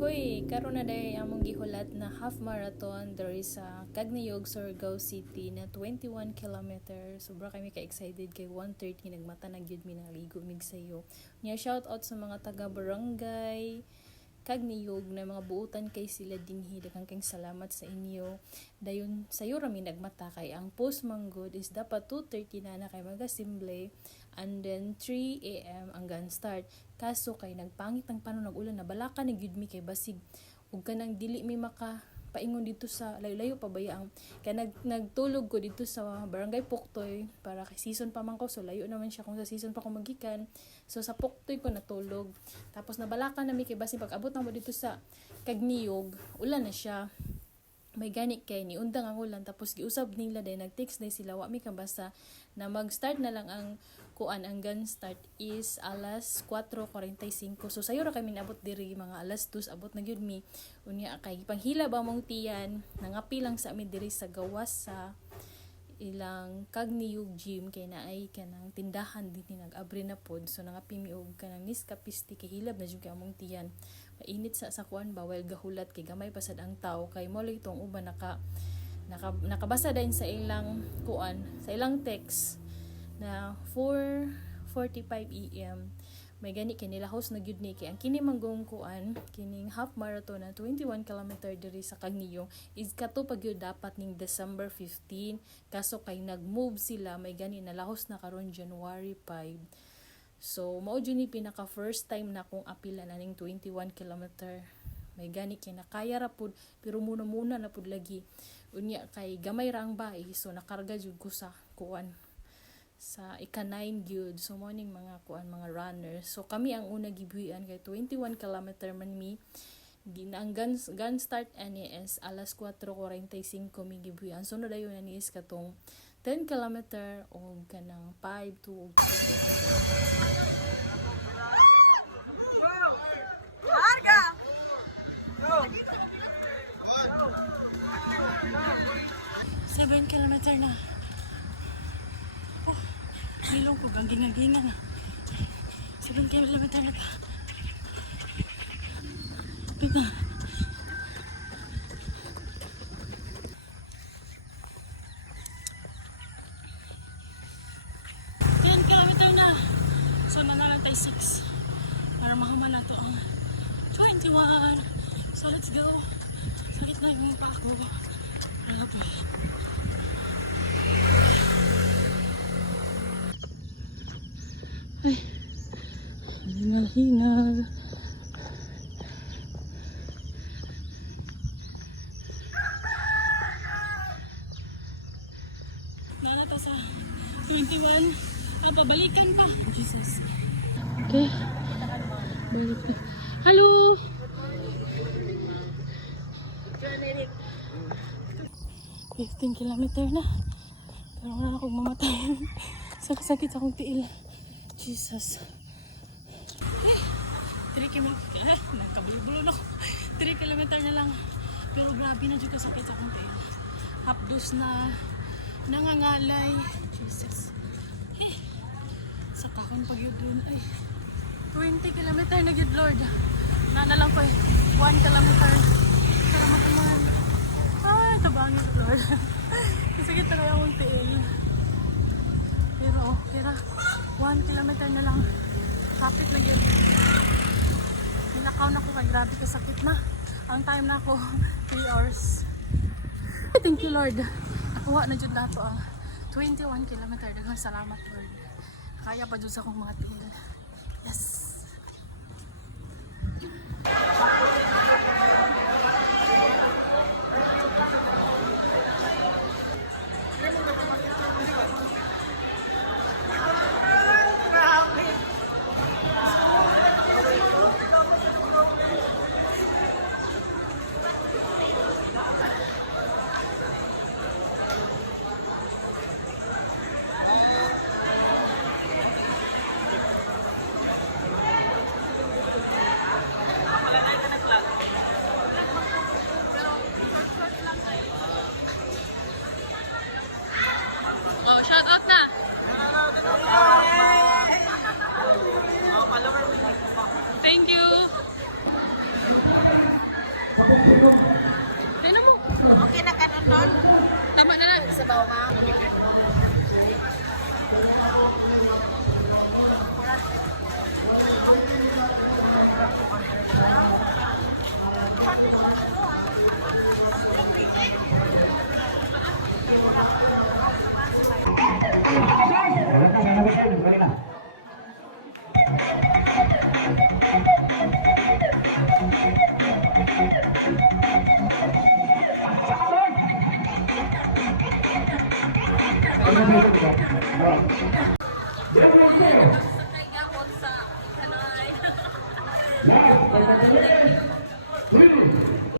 Hoy, karon na day among gihulat na half marathon diri sa Cagneyog, Surigao City na 21 kilometers. Sobra kami ka-excited kay 1:30 nagmata na gyud mi naligo mig sayo. Nya shout out sa mga taga barangay Cagneyog na mga buutan kay sila dinhi. Daghang kayong salamat sa inyo. Dayon sayo ra mi nagmata kay ang post manggod is dapat 2:30 na kay magasimble and then 3 AM ang gun start. Kaso kay nagpangit ang panon nag-ulan na balaka ni gyud mi kay basig ug kanang dili mi maka paingon dito sa layo-layo pa baya ang kay nagtulog ko dito sa Barangay Puktoy para kay season pa man ko, so layo naman siya kung sa season pa ko magikan. So sa Puktoy ko natulog, tapos nabalaka na mi kay basig pag abot na mo dito sa Cagneyog ulan na siya. May gani kay ni undang ang ulan, tapos giusab nila day nag-text day sila wa mi kabasa na mag-start na lang ang ang gun start is alas 4:45. So sayo ra kami naabot diri mga alas 2 abot na gyud mi. Unya kay panghila ba mong tiyan nangapi lang sa amin diri sa gawas sa ilang Cagneyog gym kay naay kanang tindahan dinhi nag-abri na pod. So nangapi mi og kanang Nescapisti kay hilab na jud kay among tiyan. Mainit sa kuan bawal gahulat kay gamay pasad ang tawo kay mo itong uban nakabasa din sa ilang kuan sa ilang text na 4:45 AM may gani kay nilahos na gyud ni kay ang kini manggong kuan kining half marathon na 21 kilometer diri sa Cagneyog is kato pag yun dapat ning December 15, kaso kay nag-move sila may gani nalahos na karon January 5. So mao jud ni pinaka first time na kong apila na ning 21 kilometer. May gani kay nakaya ra pud pero muna na pud lagi. Unya kay gamay ra ang bae, so nakarga jud ko sa kuan sa ika-9 gyud. So morning mga kuan mga runners. So kami ang una gibuhian kay 21 kilometer man mi. Ang gun start ani is alas 4:45 mi gibuhian. So dayon ani is katong 10 kilometer o kanang 5 to 2. Larga! 7 kilometer na. Hilong ko ang gingaginga na. 7 kilometer na pa. Pika. So nangalan tayo 6 para mahuman na to ang 21. So let's go. Sakit na yung pa ako. Wala pa. Ay, hingal-hingal. Nala to sa 21. Pabalikan pa. Jesus. Okay. Balik na. Hello! 15 kilometer na. Pero wala akong mamatay. Sakit-sakit akong tiil. Jesus. 3 kilometer. Nagkabulo-bulo na ako. 3 kilometer na lang. Pero grabe na dyan kasakit akong tiil. Hapdos na. Nangangalay. Jesus. Sa kakon pag yun dun ay 20 kilometer na yun Lord na lang ko 1 kilometer salamat naman tabangin Lord kasakit na kaya akong tiil pero okay na 1 kilometer na lang kapit na yun nilakaw na ko kay grabe kasakit na ang time na ako 3 hours. Thank you Lord nakuha na dyan dato ang 21 kilometer daghang salamat Lord. Kaya pa dyan sa akong mga tiil. Yes! Ano mo? Okay na ka nun? Tama na lang. Sa bawah ma. Ay, gapon sa kanay.